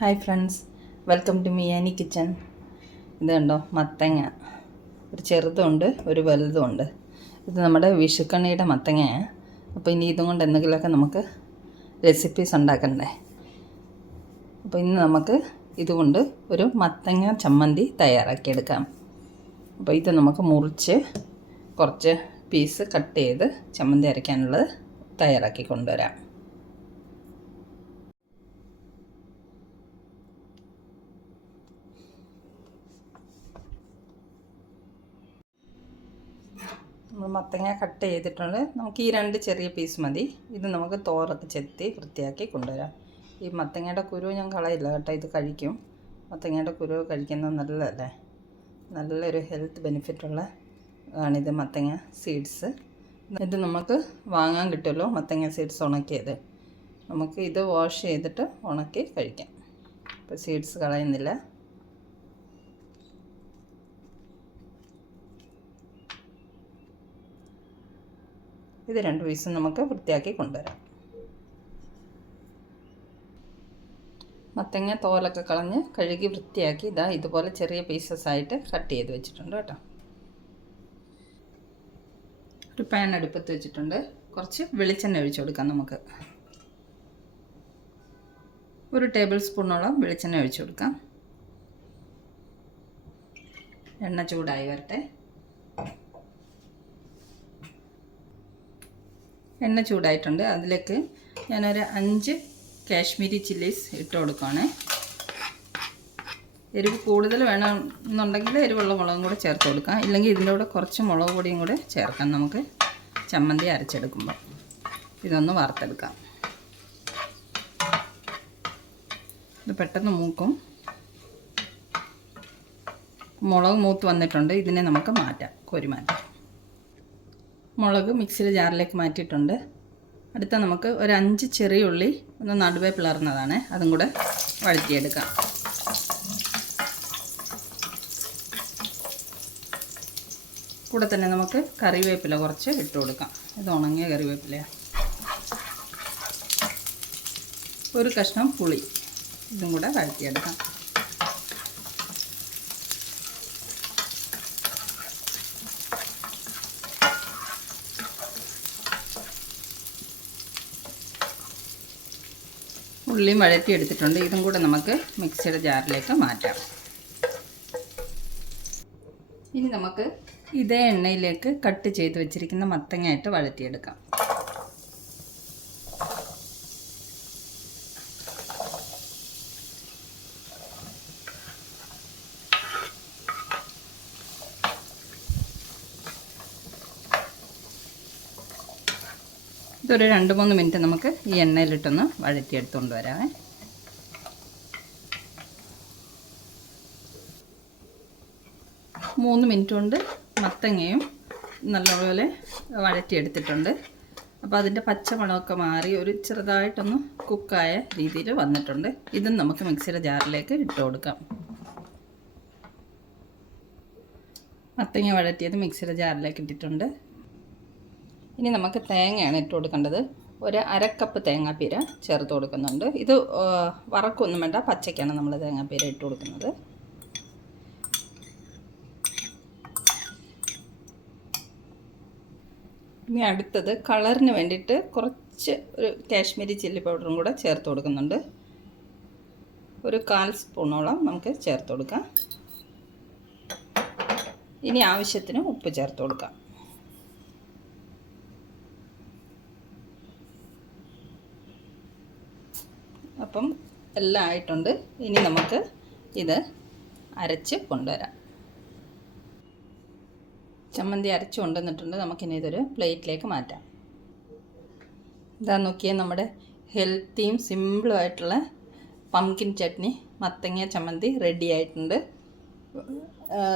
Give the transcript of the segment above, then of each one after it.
Hi friends, welcome to Miyani kitchen. ഇത് കണ്ടോ, മത്തങ്ങ ഒരു ചെറുതുണ്ട് ഒരു വലുതുണ്ട്. ഇത് നമ്മുടെ വിഷുക്കണ്ണിയുടെ മത്തങ്ങയാണ്. അപ്പോൾ ഇനി ഇതും കൊണ്ട് എന്തെങ്കിലുമൊക്കെ നമുക്ക് റെസിപ്പീസ് ഉണ്ടാക്കണ്ടേ. അപ്പോൾ ഇന്ന് നമുക്ക് ഇതുകൊണ്ട് ഒരു മത്തങ്ങ ചമ്മന്തി തയ്യാറാക്കിയെടുക്കാം. അപ്പോൾ ഇത് നമുക്ക് മുറിച്ച് കുറച്ച് പീസ് കട്ട് ചെയ്ത് ചമ്മന്തി അരയ്ക്കാനുള്ളത് തയ്യാറാക്കി കൊണ്ടുവരാം. നമ്മൾ മത്തങ്ങ കട്ട് ചെയ്തിട്ടുണ്ട്. നമുക്ക് ഈ 2 ചെറിയ പീസ് മതി. ഇത് നമുക്ക് തോരൊക്കെ ചെത്തി വൃത്തിയാക്കി കൊണ്ടുവരാം. ഈ മത്തങ്ങയുടെ കുരു ഞാൻ കളയില്ല കേട്ടോ, ഇത് കഴിക്കും. മത്തങ്ങയുടെ കുരു കഴിക്കുന്നത് നല്ലതല്ലേ, നല്ലൊരു ഹെൽത്ത് ബെനിഫിറ്റുള്ള ആണിത് മത്തങ്ങ സീഡ്സ്. ഇത് നമുക്ക് വാങ്ങാൻ കിട്ടുമല്ലോ, മത്തങ്ങ സീഡ്സ് ഉണക്കിയത്. നമുക്ക് ഇത് വാഷ് ചെയ്തിട്ട് ഉണക്കി കഴിക്കാം. ഇപ്പോൾ സീഡ്സ് കളയുന്നില്ല. ഇത് 2 പീസും നമുക്ക് വൃത്തിയാക്കി കൊണ്ടുവരാം. മത്തങ്ങ തോലൊക്കെ കളഞ്ഞ് കഴുകി വൃത്തിയാക്കി ഇതുപോലെ ചെറിയ പീസസ് ആയിട്ട് കട്ട് ചെയ്ത് വെച്ചിട്ടുണ്ട് കേട്ടോ. ഒരു പാൻ അടുപ്പത്ത് വെച്ചിട്ടുണ്ട്. കുറച്ച് വെളിച്ചെണ്ണ ഒഴിച്ചു കൊടുക്കാം. നമുക്ക് 1 ടേബിൾ സ്പൂണോളം വെളിച്ചെണ്ണ ഒഴിച്ചു കൊടുക്കാം. എണ്ണ ചൂടായി വരട്ടെ. എണ്ണ ചൂടായിട്ടുണ്ട്. അതിലേക്ക് ഞാനൊരു 5 കാശ്മീരി ചില്ലീസ് ഇട്ട് കൊടുക്കുകയാണ്. എരിവ് കൂടുതൽ വേണമെന്നുണ്ടെങ്കിൽ എരിവുള്ള മുളകും കൂടെ ചേർത്ത് കൊടുക്കാം. ഇല്ലെങ്കിൽ ഇതിൻ്റെ കൂടെ കുറച്ച് മുളക് പൊടിയും കൂടെ ചേർക്കാം നമുക്ക് ചമ്മന്തി അരച്ചെടുക്കുമ്പോൾ. ഇതൊന്ന് വറുത്തെടുക്കാം. ഇത് പെട്ടെന്ന് മൂക്കും. മുളക് മൂത്ത് വന്നിട്ടുണ്ട്. ഇതിനെ നമുക്ക് മാറ്റാം, കോരി മാറ്റാം. മുളക് മിക്സിയുടെ ജാറിലേക്ക് മാറ്റിയിട്ടുണ്ട്. അടുത്ത നമുക്ക് ഒരു 5 ചെറിയ ഉള്ളി ഒന്ന് നടുവേ പിളർന്നതാണ്, അതും കൂടെ വഴറ്റിയെടുക്കാം. കൂടെ തന്നെ നമുക്ക് കറിവേപ്പില കുറച്ച് ഇട്ട് കൊടുക്കാം. ഇത് ഉണങ്ങിയ കറിവേപ്പിലയാണ്. ഒരു കഷ്ണം പുളി, ഇതും കൂടെ വഴറ്റിയെടുക്കാം. ഉള്ളിയും വഴറ്റിയെടുത്തിട്ടുണ്ട്. ഇതും കൂടെ നമുക്ക് മിക്സിയുടെ ജാറിലേക്ക് മാറ്റാം. ഇനി നമുക്ക് ഇതേ എണ്ണയിലേക്ക് കട്ട് ചെയ്ത് വെച്ചിരിക്കുന്ന മത്തങ്ങയായിട്ട് വഴറ്റിയെടുക്കാം. ഇതൊരു 2-3 മിനിറ്റ് നമുക്ക് ഈ എണ്ണയിലിട്ടൊന്ന് വഴറ്റിയെടുത്തുകൊണ്ട് വരാമേ. മൂന്ന് മിനിറ്റ് കൊണ്ട് മത്തങ്ങയും നല്ലപോലെ വഴറ്റിയെടുത്തിട്ടുണ്ട്. അപ്പോൾ അതിൻ്റെ പച്ചമണമൊക്കെ മാറി ഒരു ചെറുതായിട്ടൊന്ന് കുക്കായ രീതിയിൽ വന്നിട്ടുണ്ട്. ഇതും നമുക്ക് മിക്സിയുടെ ജാറിലേക്ക് ഇട്ട് കൊടുക്കാം. മത്തങ്ങ വഴറ്റിയത് മിക്സിയുടെ ജാറിലേക്ക് ഇട്ടിട്ടുണ്ട്. ഇനി നമുക്ക് തേങ്ങയാണ് ഇട്ട് കൊടുക്കേണ്ടത്. ഒരു 1/2 കപ്പ് തേങ്ങാപ്പീര ചേർത്ത് കൊടുക്കുന്നുണ്ട്. ഇത് വറക്കൊന്നും വേണ്ട, പച്ചയ്ക്കാണ് നമ്മൾ തേങ്ങാപ്പീര ഇട്ട് കൊടുക്കുന്നത്. ഇനി അടുത്തത് കളറിന് വേണ്ടിയിട്ട് കുറച്ച് ഒരു കാശ്മീരി ചില്ലി പൗഡറും കൂടെ ചേർത്ത് കൊടുക്കുന്നുണ്ട്. ഒരു 1/4 സ്പൂണോളം നമുക്ക് ചേർത്ത് കൊടുക്കാം. ഇനി ആവശ്യത്തിന് ഉപ്പ് ചേർത്ത് കൊടുക്കാം. അപ്പം എല്ലാം ആയിട്ടുണ്ട്. ഇനി നമുക്ക് ഇത് അരച്ച് കൊണ്ടുവരാം. ചമ്മന്തി അരച്ച് കൊണ്ടുവന്നിട്ടുണ്ട്. നമുക്കിനി ഇതൊരു പ്ലേറ്റിലേക്ക് മാറ്റാം. ഇതാ നോക്കിയാൽ നമ്മുടെ ഹെൽത്തിയും സിമ്പിളുമായിട്ടുള്ള പംകിൻ ചട്നി മത്തങ്ങ ചമ്മന്തി റെഡി ആയിട്ടുണ്ട്.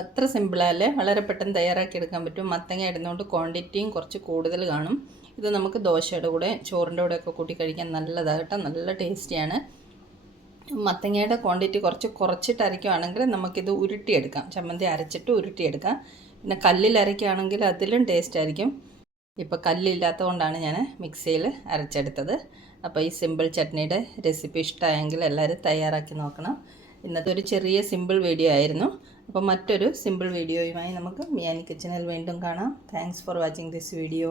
എത്ര സിമ്പിളല്ലേ, വളരെ പെട്ടെന്ന് തയ്യാറാക്കിയെടുക്കാൻ പറ്റും. മത്തങ്ങ ഇടുന്നതുകൊണ്ട് ക്വാണ്ടിറ്റിയും കുറച്ച് കൂടുതൽ കാണും. ഇത് നമുക്ക് ദോശയുടെ കൂടെ ചോറിൻ്റെ കൂടെയൊക്കെ കൂട്ടി കഴിക്കാൻ നല്ലതാകട്ടെ, നല്ല ടേസ്റ്റിയാണ്. മത്തങ്ങയുടെ ക്വാണ്ടിറ്റി കുറച്ചിട്ട് അരയ്ക്കുകയാണെങ്കിൽ നമുക്കിത് ഉരുട്ടിയെടുക്കാം. ചമ്മന്തി അരച്ചിട്ട് ഉരുട്ടിയെടുക്കാം. പിന്നെ കല്ലിൽ അരയ്ക്കുകയാണെങ്കിൽ അതിലും ടേസ്റ്റ് ആയിരിക്കും. ഇപ്പോൾ കല്ലില്ലാത്തത് കൊണ്ടാണ് ഞാൻ മിക്സിയിൽ അരച്ചെടുത്തത്. അപ്പോൾ ഈ സിമ്പിൾ ചട്നിയുടെ റെസിപ്പി ഇഷ്ടമായെങ്കിൽ എല്ലാവരും തയ്യാറാക്കി നോക്കണം. ഇന്നത്തെ ഒരു ചെറിയ സിമ്പിൾ വീഡിയോ ആയിരുന്നു. അപ്പോൾ മറ്റൊരു സിമ്പിൾ വീഡിയോയുമായി നമുക്ക് മിയാനി കിച്ചണിൽ വീണ്ടും കാണാം. Thanks for watching this video.